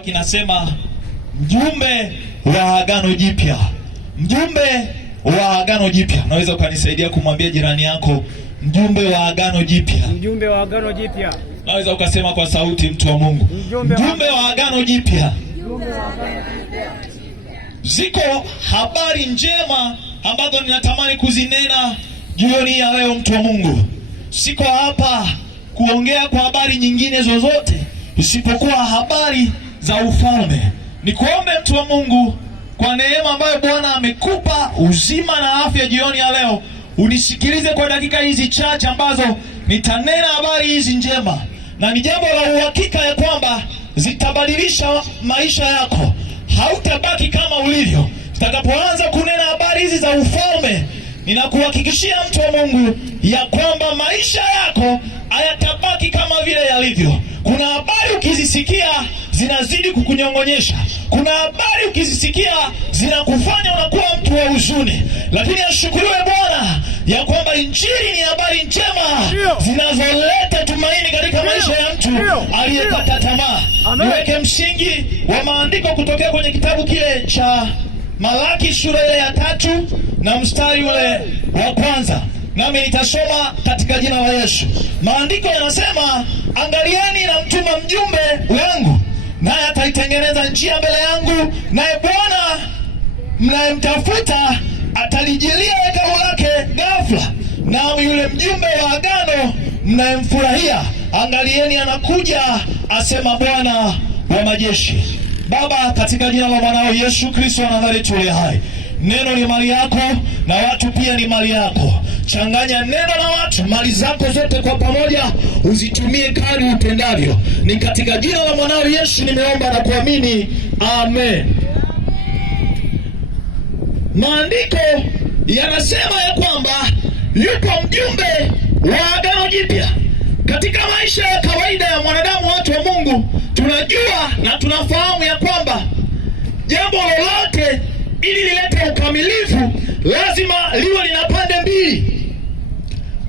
Kinasema mjumbe wa Agano Jipya. Mjumbe wa Agano Jipya. Unaweza ukanisaidia kumwambia jirani yako mjumbe wa Agano Jipya? Mjumbe wa Agano Jipya. Unaweza ukasema kwa sauti, mtu wa Mungu. Mjumbe wa Agano Jipya. Ziko habari njema ambazo ninatamani kuzinena jioni ya leo, mtu wa Mungu. Siko hapa kuongea kwa habari nyingine zozote isipokuwa habari za ufalme. Nikuombe mtu wa Mungu, kwa neema ambayo Bwana amekupa uzima na afya jioni ya leo, unisikilize kwa dakika hizi chache ambazo nitanena habari hizi njema, na ni jambo la uhakika ya kwamba zitabadilisha maisha yako. Hautabaki kama ulivyo. Tutakapoanza kunena habari hizi za ufalme, ninakuhakikishia mtu wa Mungu ya kwamba maisha yako hayatabaki kama vile yalivyo. Kuna habari ukizisikia zinazidi kukunyongonyesha. Kuna habari ukizisikia zinakufanya unakuwa mtu wa huzuni. Lakini ashukuriwe Bwana ya kwamba injili ni habari njema zinazoleta tumaini katika maisha ya mtu aliyekata tamaa. Niweke msingi wa maandiko kutokea kwenye kitabu kile cha Malaki sura ile ya 3 na mstari ule wa 1. Nami nitasoma katika jina la Yesu. Maandiko yanasema, angalieni na mtuma mjumbe wangu, naye ataitengeneza njia mbele yangu, naye Bwana mnayemtafuta atalijilia hekalu lake ghafla. Nami yule mjumbe wa agano mnayemfurahia, angalieni anakuja, asema Bwana wa majeshi. Baba, katika jina la mwanao Yesu Kristo wa Nazareti aliye hai, neno ni mali yako na watu pia ni mali yako. Changanya neno na watu, mali zako zote kwa pamoja, uzitumie kadri upendavyo. Ni katika jina la mwanao Yesu nimeomba na kuamini, amen. Maandiko yanasema ya kwamba yupo mjumbe wa Agano Jipya. Katika maisha ya kawaida ya mwanadamu, watu wa Mungu, tunajua na tunafahamu ya kwamba jambo lolote ili lilete ukamilifu lazima liwe lina pande mbili.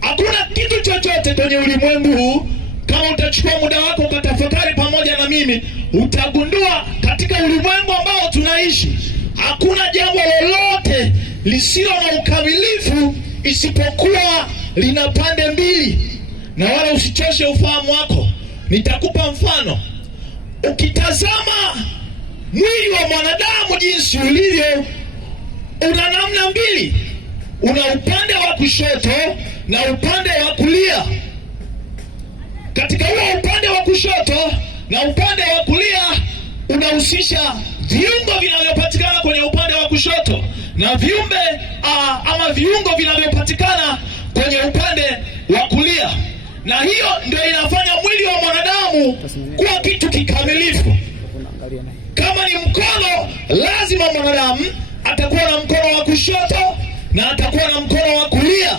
Hakuna kitu chochote kwenye ulimwengu huu, kama utachukua muda wako ukatafakari pamoja na mimi, utagundua katika ulimwengu ambao tunaishi hakuna jambo lolote lisilo na ukamilifu isipokuwa lina pande mbili. Na wala usichoshe ufahamu wako. Nitakupa mfano. Ukitazama mwili wa mwanadamu jinsi ulivyo, una namna mbili. Una upande wa kushoto na upande wa kulia. Katika huo upande wa kushoto na upande wa kulia unahusisha viungo vinavyopatikana kwenye upande wa kushoto na viungo vinavyopatikana kwenye upande wa kulia. Na hiyo ndio inafanya mwili wa mwanadamu kuwa kitu kikamilifu. Kama ni mkono, lazima mwanadamu atakuwa na mkono wa kushoto na atakuwa na mkono wa kulia.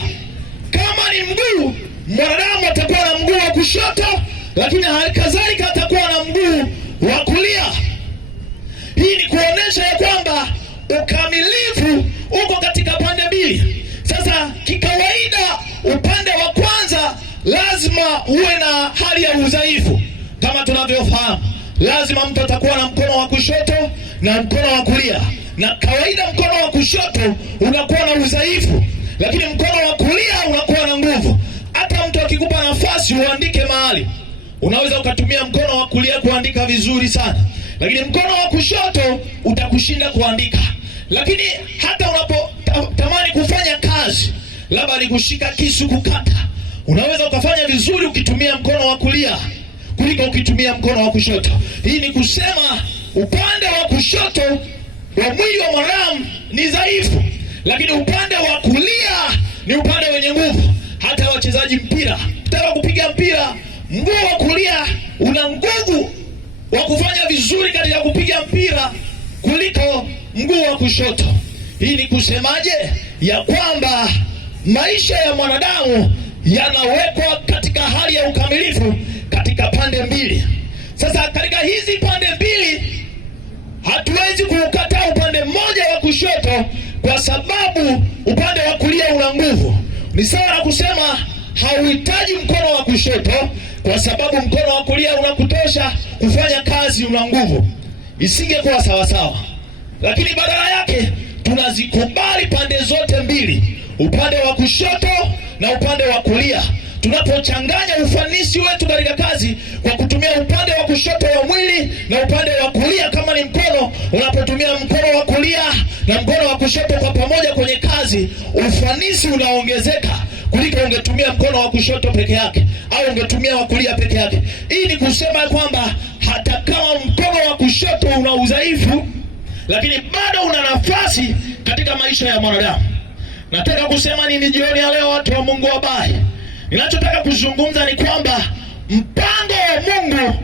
Kama ni mguu, mwanadamu atakuwa na mguu wa kushoto, lakini halikadhalika atakuwa na mguu wa kulia. Hii ni kuonesha ya kwamba ukamilifu uko katika pande mbili. Sasa kikawaida, upande wa kwanza lazima uwe na hali ya udhaifu. Kama tunavyofahamu, lazima mtu atakuwa na mkono wa kushoto na mkono wa kulia. Na kawaida mkono wa kushoto unakuwa na udhaifu, lakini mkono wa kulia unakuwa na nguvu. Hata mtu akikupa nafasi uandike mahali, unaweza ukatumia mkono wa kulia kuandika vizuri sana, lakini mkono wa kushoto utakushinda kuandika. Lakini hata unapotamani kufanya kazi, labda ni kushika kisu kukata, unaweza ukafanya vizuri ukitumia mkono wa kulia kuliko ukitumia mkono wa kushoto. Hii ni kusema upande wa kushoto wa mwili wa mwanadamu ni dhaifu, lakini upande wa kulia ni upande wenye nguvu. Hata wachezaji mpira, ukitaka kupiga mpira, mguu wa kulia una nguvu wa kufanya vizuri katika kupiga mpira kuliko mguu wa kushoto. Hii ni kusemaje? Ya kwamba maisha ya mwanadamu yanawekwa katika hali ya ukamilifu katika pande mbili. Sasa katika hizi pande mbili hatuwezi kuukataa upande mmoja wa kushoto kwa sababu upande wa kulia una nguvu. Ni sawa na kusema hauhitaji mkono wa kushoto kwa sababu mkono wa kulia unakutosha kufanya kazi, una nguvu, isingekuwa sawa sawa. Lakini badala yake tunazikubali pande zote mbili, upande wa kushoto na upande wa kulia. Tunapochanganya ufanisi wetu katika kazi kwa kutumia upande wa kushoto wa mwili na upande wa kulia kama ni mkono, unapotumia mkono wa kulia na mkono wa kushoto kwa pamoja kwenye kazi, ufanisi unaongezeka kuliko ungetumia mkono wa kushoto peke yake au ungetumia wa kulia peke yake. Hii ni kusema kwamba hata kama mkono wa kushoto una udhaifu, lakini bado una nafasi katika maisha ya mwanadamu. Nataka kusema nini jioni ya leo, watu wa Mungu wabai? Ninachotaka kuzungumza ni kwamba mpango wa Mungu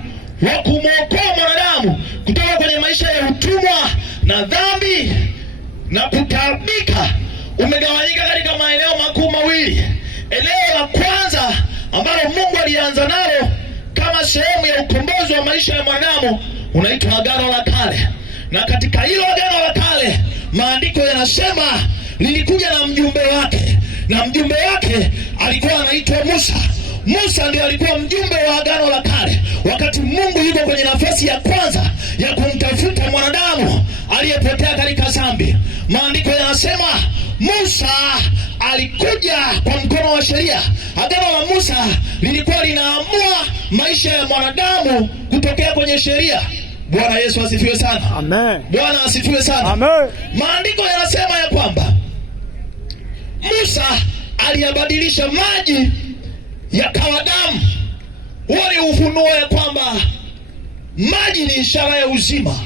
wa kumwokoa mwanadamu kutoka kwenye maisha ya utumwa na dhambi na kutaabika umegawanyika katika maeneo makuu mawili. Eneo la kwanza ambalo Mungu alianza nalo kama sehemu ya ukombozi wa maisha ya mwanadamu unaitwa Agano la Kale. Na katika hilo Agano la Kale maandiko yanasema lilikuja na mjumbe wake, na mjumbe wake alikuwa anaitwa Musa. Musa ndiye alikuwa mjumbe wa Agano la Kale, wakati Mungu yuko kwenye nafasi ya kwanza ya kumtafuta mwanadamu aliyepotea katika dhambi. Maandiko yanasema Musa alikuja kwa mkono wa sheria. Agano la Musa lilikuwa linaamua maisha ya mwanadamu kutokea kwenye sheria. Bwana Yesu asifiwe sana. Amen. Bwana asifiwe sana. Amen. Maandiko yanasema ya kwamba Musa aliyabadilisha maji yakawa damu. Huo ni ufunuo ya kwamba maji ni ishara ya uzima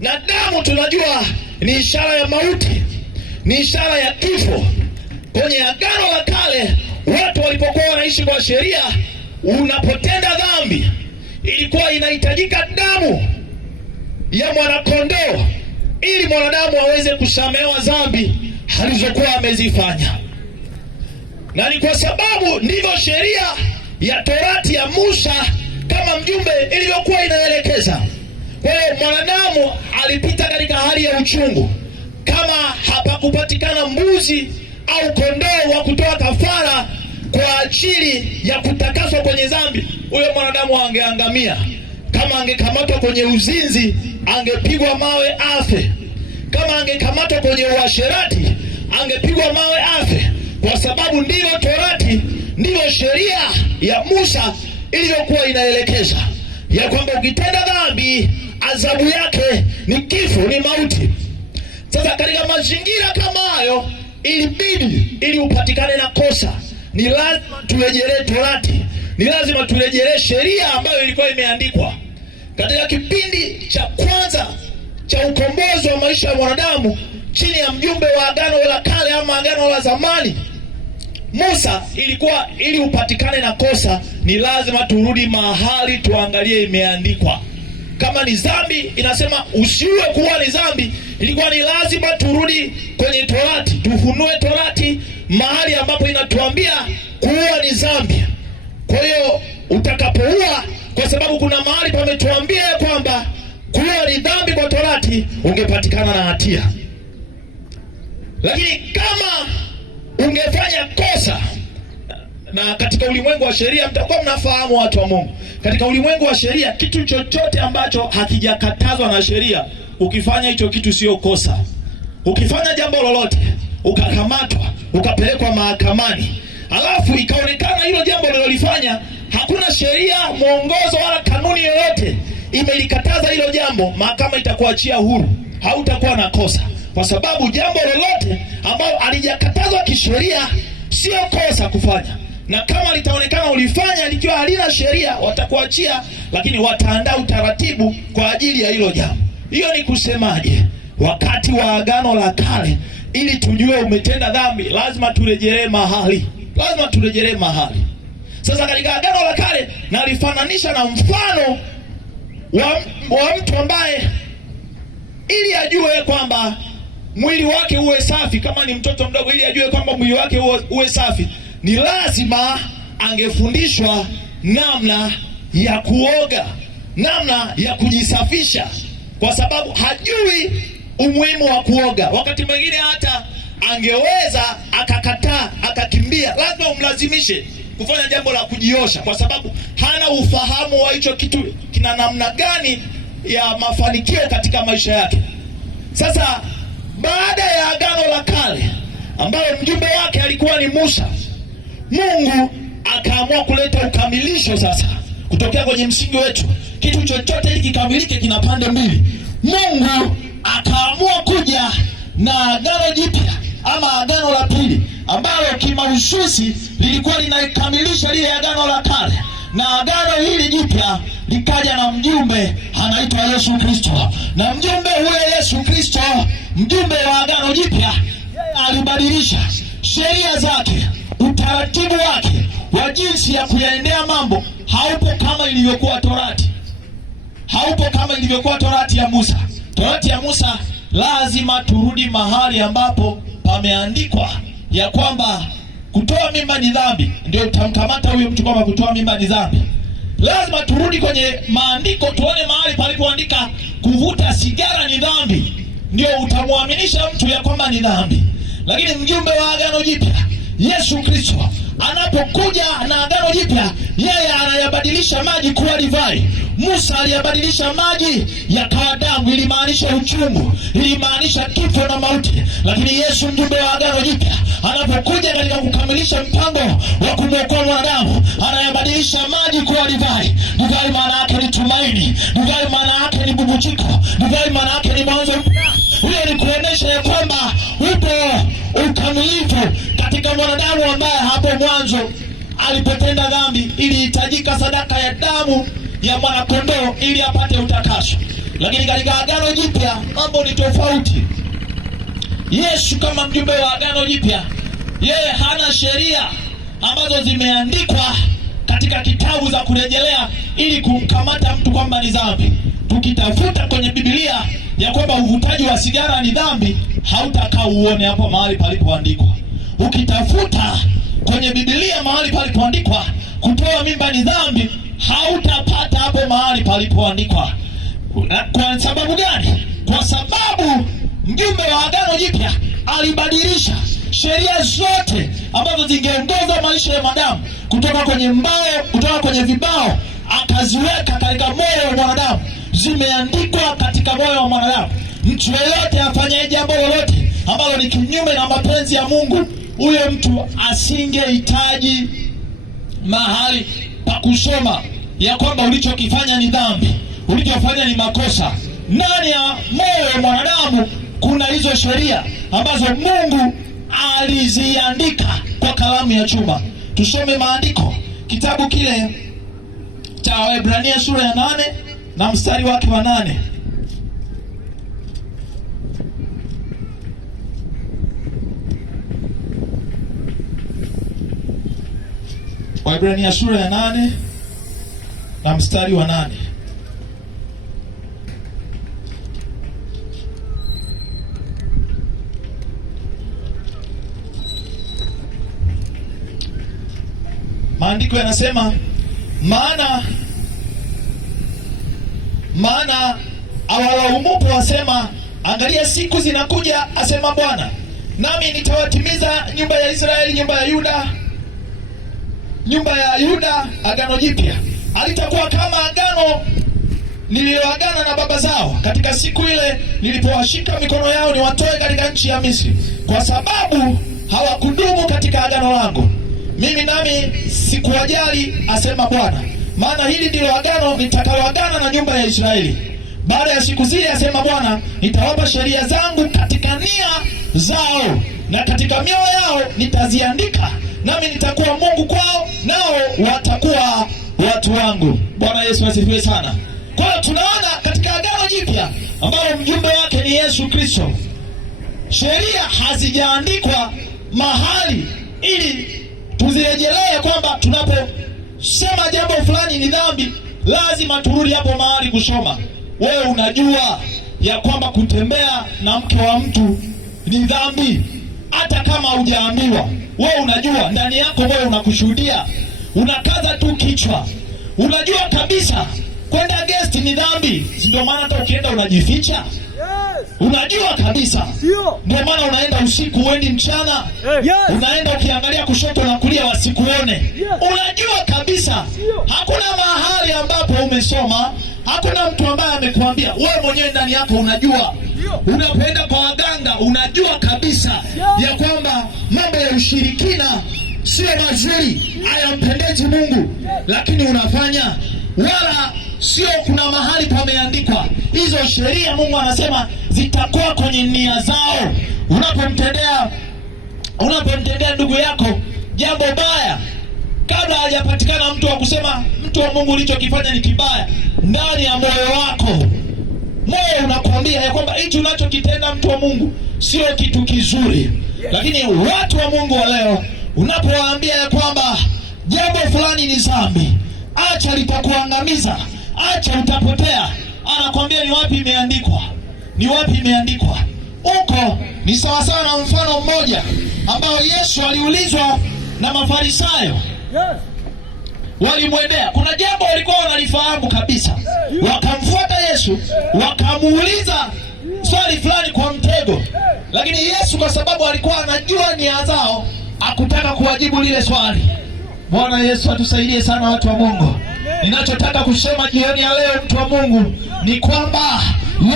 na damu tunajua ni ishara ya mauti, ni ishara ya kifo. Kwenye Agano la Kale watu walipokuwa wanaishi kwa sheria, unapotenda dhambi ilikuwa inahitajika damu ya mwanakondoo ili mwanadamu aweze kusamehewa dhambi alizokuwa amezifanya. Na ni kwa sababu ndivyo sheria ya Torati ya Musa kama mjumbe ilivyokuwa inaelekeza. Kwa hiyo mwanadamu alipita katika hali ya uchungu. Kama hapakupatikana mbuzi au kondoo wa kutoa kafara kwa ajili ya kutakaswa kwenye dhambi, huyo mwanadamu angeangamia. Kama angekamatwa kwenye uzinzi, angepigwa mawe afe. Kama angekamatwa kwenye uasherati, angepigwa mawe afe. Kwa sababu ndivyo Torati, ndivyo sheria ya Musa ilivyokuwa inaelekeza, ya kwamba ukitenda dhambi adhabu yake ni kifo, ni mauti. Sasa katika mazingira kama hayo, ilibidi ili upatikane na kosa, ni lazima turejelee Torati, ni lazima turejelee sheria ambayo ilikuwa imeandikwa. Katika kipindi cha kwanza cha ukombozi wa maisha ya mwanadamu chini ya mjumbe wa Agano la Kale ama Agano la zamani Musa, ilikuwa ili upatikane na kosa ni lazima turudi mahali tuangalie imeandikwa. Kama ni dhambi inasema usiue kuwa ni dhambi, ilikuwa ni lazima turudi kwenye Torati, tufunue Torati mahali ambapo inatuambia kuua ni dhambi. Kwa hiyo utakapoua, kwa sababu kuna mahali pametuambia kwamba kuua ni dhambi kwa Torati, ungepatikana na hatia. Lakini kama ungefanya kosa, na katika ulimwengu wa sheria mtakuwa mnafahamu watu wa Mungu, katika ulimwengu wa sheria kitu chochote ambacho hakijakatazwa na sheria, ukifanya hicho kitu sio kosa. Ukifanya jambo lolote ukakamatwa, ukapelekwa mahakamani, alafu ikaonekana hilo jambo lilolifanya hakuna sheria, mwongozo wala kanuni yoyote imelikataza hilo jambo, mahakama itakuachia huru, hautakuwa na kosa. Kwa sababu jambo lolote ambalo halijakatazwa kisheria sio kosa kufanya. Na kama litaonekana ulifanya likiwa halina sheria, watakuachia, lakini wataandaa utaratibu kwa ajili ya hilo jambo. Hiyo ni kusemaje? Wakati wa Agano la Kale, ili tujue umetenda dhambi, lazima turejelee mahali. Lazima turejelee mahali. Sasa katika Agano la Kale nalifananisha na mfano wa mtu ambaye ili ajue kwamba mwili wake uwe safi, kama ni mtoto mdogo, ili ajue kwamba mwili wake uwe safi, ni lazima angefundishwa namna ya kuoga, namna ya kujisafisha, kwa sababu hajui umuhimu wa kuoga. Wakati mwingine hata angeweza akakataa, akakimbia, lazima umlazimishe kufanya jambo la kujiosha, kwa sababu hana ufahamu wa hicho kitu kina namna gani ya mafanikio katika maisha yake. Sasa baada ya Agano la Kale ambayo mjumbe wake alikuwa ni Musa, Mungu akaamua kuleta ukamilisho sasa kutokea kwenye msingi wetu. Kitu chochote ili kikamilike kina pande mbili. Mungu akaamua kuja na Agano Jipya ama Agano la Pili ambalo kimahususi lilikuwa linakamilisha lile Agano la Kale, na Agano hili Jipya likaja na mjumbe anaitwa Yesu Kristo. Na mjumbe huyo Yesu Kristo, mjumbe wa Agano Jipya, alibadilisha sheria zake, utaratibu wake wa jinsi ya kuyaendea mambo. Haupo kama ilivyokuwa Torati, haupo kama ilivyokuwa Torati ya Musa. Torati ya Musa lazima turudi mahali ambapo pameandikwa ya kwamba kutoa mimba ni dhambi, ndio utamkamata huyo mtu kwamba kutoa mimba ni dhambi. Lazima turudi kwenye maandiko tuone mahali palipoandika kuvuta sigara ni dhambi, ndio utamwaminisha mtu ya kwamba ni dhambi. Lakini mjumbe wa Agano Jipya Yesu Kristo anapokuja na Agano Jipya, yeye anayabadilisha maji kuwa divai. Musa aliyabadilisha maji yakawa damu, ilimaanisha uchungu, ilimaanisha kifo na mauti. Lakini Yesu mjumbe wa Agano Jipya anapokuja katika kukamilisha mpango wa kumwokoa mwanadamu, anayabadilisha maji kuwa divai. Divai maana yake ni tumaini, divai maana yake ni bubujiko, divai maana yake ni mwanzo mpya. Huyo ni kuonesha ya kwamba upo ukamilifu katika mwanadamu ambaye hapo mwanzo alipotenda dhambi ilihitajika sadaka ya damu ya mwanakondoo ili apate utakaso. Lakini katika Agano Jipya mambo ni tofauti. Yesu kama mjumbe wa Agano Jipya, yeye hana sheria ambazo zimeandikwa katika kitabu za kurejelea ili kumkamata mtu kwamba ni dhambi. Tukitafuta kwenye Biblia ya kwamba uvutaji wa sigara ni dhambi, hautakaa uone hapo mahali palipoandikwa. Ukitafuta kwenye Biblia mahali palipoandikwa kutoa mimba ni dhambi, hautapata hapo mahali palipoandikwa. Kwa sababu gani? Kwa sababu mjumbe wa Agano Jipya alibadilisha sheria zote ambazo zingeongoza maisha ya mwanadamu kutoka kwenye mbao, kutoka kwenye vibao, akaziweka katika moyo wa mwanadamu. Zimeandikwa katika moyo wa mwanadamu. Mtu yeyote afanye jambo lolote ambalo ni kinyume na mapenzi ya Mungu, huyo mtu asingehitaji mahali pa kusoma ya kwamba ulichokifanya ni dhambi, ulichofanya ni makosa. Ndani ya moyo wa mwanadamu kuna hizo sheria ambazo Mungu aliziandika kwa kalamu ya chuma. Tusome maandiko, kitabu kile cha Waebrania sura ya 8 na mstari wake wa 8. Waebrania sura ya 8 na mstari wa 8. Maandiko yanasema, maana awalaumupo wasema, angalia siku zinakuja, asema Bwana, nami nitawatimiza nyumba ya Israeli, nyumba ya Yuda agano jipya. Alitakuwa kama agano nililoagana na baba zao katika siku ile nilipowashika mikono yao niwatoe katika nchi ya Misri, kwa sababu hawakudumu katika agano langu. Mimi nami sikuwajali, asema Bwana. Maana hili ndilo agano nitakaloagana na nyumba ya Israeli baada ya siku zile, asema Bwana, nitawapa sheria zangu katika nia zao na katika mioyo yao nitaziandika, nami nitakuwa Mungu kwao, nao watakuwa watu wangu. Bwana Yesu asifiwe sana. Kwa hiyo tunaona katika agano jipya ambalo mjumbe wake ni Yesu Kristo, sheria hazijaandikwa mahali ili tuzirejelee kwamba tunaposema jambo fulani ni dhambi lazima turudi hapo mahali kusoma. Wewe unajua ya kwamba kutembea na mke wa mtu ni dhambi, hata kama hujaambiwa. Wewe unajua, ndani yako wewe unakushuhudia, unakaza tu kichwa. Unajua kabisa kwenda guest ni dhambi, ndio maana hata ukienda unajificha. unajua kabisa. Ndio maana unaenda usiku, uendi mchana. Unaenda ukiangalia kushoto na kulia wasikuone. Unajua kabisa. Hakuna mahali ambapo umesoma, hakuna mtu ambaye amekuambia. Wewe mwenyewe ndani yako unajua. Unapoenda kwa waganga unajua kabisa ya kwamba mambo ya ushirikina sio mazuri, hayampendezi Mungu, lakini unafanya. Wala sio kuna mahali pameandikwa hizo sheria. Mungu anasema zitakuwa kwenye nia zao. Unapomtendea ndugu yako jambo baya, kabla hajapatikana mtu wa kusema mtu wa Mungu ulichokifanya ni kibaya, ndani ya moyo wako, moyo unakwambia ya kwamba hichi unachokitenda mtu wa Mungu sio kitu kizuri. Lakini watu wa Mungu wa leo, unapowaambia ya kwamba jambo fulani ni dhambi, acha litakuangamiza, acha utapotea, anakwambia ni wapi imeandikwa? Ni wapi imeandikwa? Huko ni sawa sawa na mfano mmoja ambao Yesu aliulizwa na Mafarisayo. Walimwendea, kuna jambo walikuwa wanalifahamu kabisa, wakamfuata Yesu, wakamuuliza swali fulani kwa mtego, lakini Yesu kwa sababu alikuwa anajua nia zao, hakutaka kuwajibu lile swali. Bwana Yesu atusaidie sana, watu wa Mungu. Ninachotaka kusema jioni ya leo, mtu wa Mungu, ni kwamba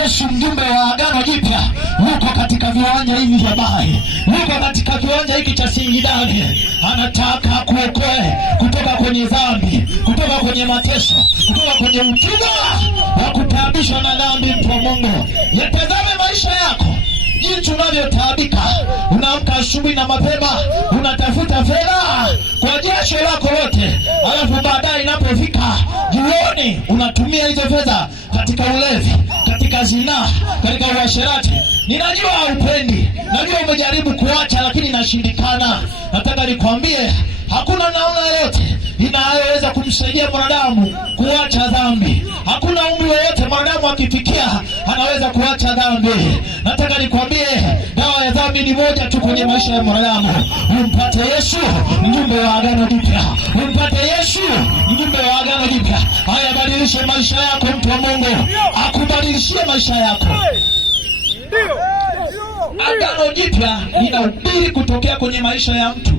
Yesu mjumbe wa Agano Jipya yuko katika viwanja hivi vya bahari, yuko katika kiwanja hiki cha Singidani. Anataka kuokoe kutoka kwenye dhambi, kutoka kwenye mateso, kutoka kwenye utumwa wa kutaabishwa na dhambi. Mtu wa Mungu, yatazame maisha yako jinsi unavyotaabika. Unaamka asubuhi na mapema, unatafuta fedha kwa jasho lako lote, alafu baadaye inapofika jioni unatumia hizo fedha katika ulevi, katika zinaa, katika uasherati. Ninajua haupendi, najua umejaribu kuacha lakini inashindikana. Nataka nikwambie, hakuna namna yoyote inayoweza kumsaidia mwanadamu kuacha dhambi. Hakuna umri wowote mwanadamu akifikia anaweza kuacha dhambi. Nataka nikwambie, dawa ya dhambi ni moja tu kwenye maisha ya mwanadamu. Umpate Yesu, mjumbe wa Agano Jipya. Umpate Yesu, mjumbe wa Agano Jipya. Haya, badilishe maisha yako, mtu wa Mungu, akubadilishie maisha yako. Agano Jipya linahubiri kutokea kwenye maisha ya mtu.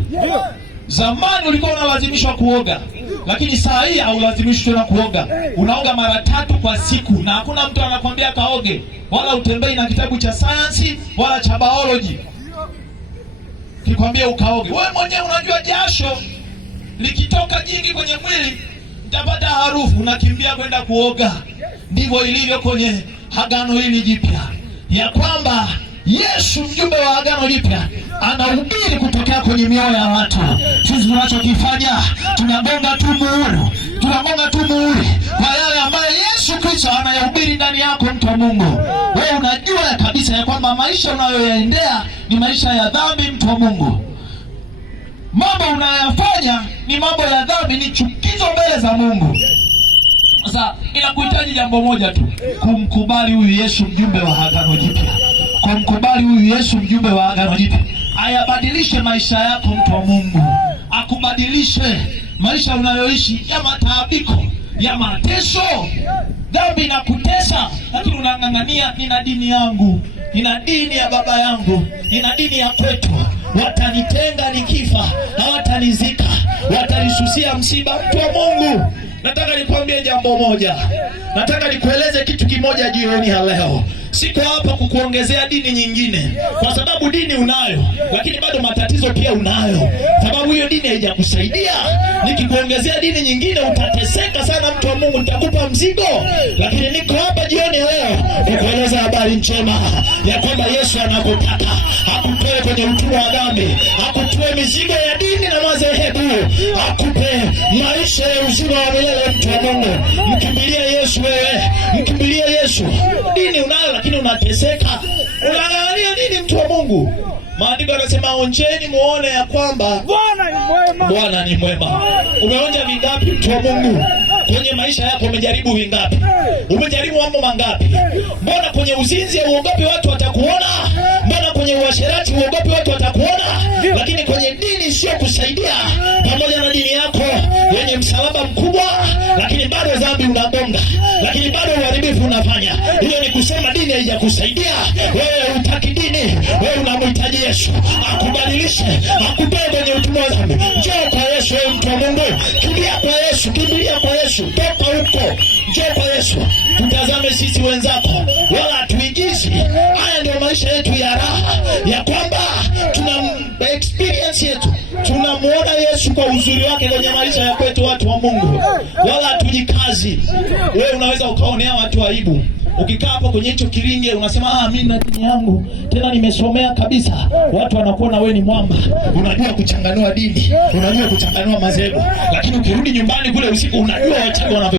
Zamani ulikuwa unalazimishwa kuoga, lakini saa hii haulazimishwi tena kuoga. Unaoga mara 3 kwa siku, na hakuna mtu anakwambia kaoge, wala utembei na kitabu cha sayansi wala cha biology kikwambia ukaoge. Wewe mwenyewe unajua jasho likitoka jingi kwenye mwili utapata harufu, unakimbia kwenda kuoga. Ndivyo ilivyo kwenye Agano hili Jipya, ya kwamba Yesu mjumbe wa Agano Jipya anahubiri kutokea kwenye mioyo ya watu. Sisi tunachokifanya, tunagonga tu muhuri kwa yale ambayo Yesu Kristo anayahubiri ndani yako, mtu wa Mungu. Wewe unajua kabisa ya kwamba maisha unayoyaendea ni maisha ya dhambi, mtu wa Mungu. Mambo unayafanya ni mambo ya dhambi, ni chukizo mbele za Mungu. Sasa inakuhitaji jambo moja tu, kumkubali huyu Yesu mjumbe wa Agano Jipya. Kumkubali huyu Yesu mjumbe wa Agano Jipya, ayabadilishe maisha yako, mtu wa Mungu. Akubadilishe maisha unayoishi ya mataabiko, ya mateso. Dhambi inakutesa, lakini unang'ang'ania, nina dini yangu, nina dini ya baba yangu, nina dini ya kwetu. Watanitenga nikifa, hawatanizika, watanisusia msiba. Mtu wa Mungu, nataka nikwambie jambo moja. Nataka nikueleze kitu kimoja jioni ya leo. Siko hapa kukuongezea dini nyingine, kwa sababu dini unayo, lakini bado matatizo pia unayo, sababu hiyo dini haijakusaidia. Nikikuongezea dini nyingine utateseka sana, mtu wa Mungu, nitakupa mzigo. Lakini niko hapa jioni leo kukueleza habari njema ya kwamba Yesu anakutaka akutoe kwenye utumwa wa dhambi, akutoe mizigo ya dini na madhehebu, akupe maisha ya uzima wa milele. Mtu wa Mungu, mkimbilie Yesu wewe, mkimbilie Yesu. Dini unayo lakini unateseka. Unaangalia nini, mtu wa Mungu? Maandiko yanasema onjeni muone ya kwamba Bwana ni mwema. Umeonja vingapi, mtu wa Mungu? Kwenye maisha yako umejaribu vingapi? Umejaribu mambo mangapi? Mbona kwenye uzinzi uogopi watu watakuona? Mbona kwenye uasherati uogopi watu watakuona? Lakini kwenye dini sio kusaidia, pamoja na dini yako yenye msalaba mkubwa, lakini bado dhambi unagonga, lakini bado uharibifu unafanya. Hiyo ni kusema dini haijakusaidia, wewe hutaki dini, wewe unamhitaji Yesu akubadilishe, akutoe kwenye utumwa wa dhambi. Njoo kwa Yesu, wewe mtu wa Mungu, kimbia kwa Yesu, kimbilia kwa Yesu, toka huko, njoo kwa Yesu. Tutazame sisi wenzako, wala hatuigizi. Haya ndio maisha yetu ya raha, ya kwamba tuna experience yetu, tunamuona Yesu kwa uzuri wake kwenye maisha ya kwetu, watu wa Mungu, wala hatujikazi. Wewe unaweza ukaonea watu aibu. Ukikaa hapo kwenye hicho kiringe unasema mimi na dini yangu, tena nimesomea kabisa. Watu wanakuona wewe ni mwamba, unajua kuchanganua dini, unajua kuchanganua madhehebu, lakini ukirudi nyumbani kule usiku unajua wachawi wana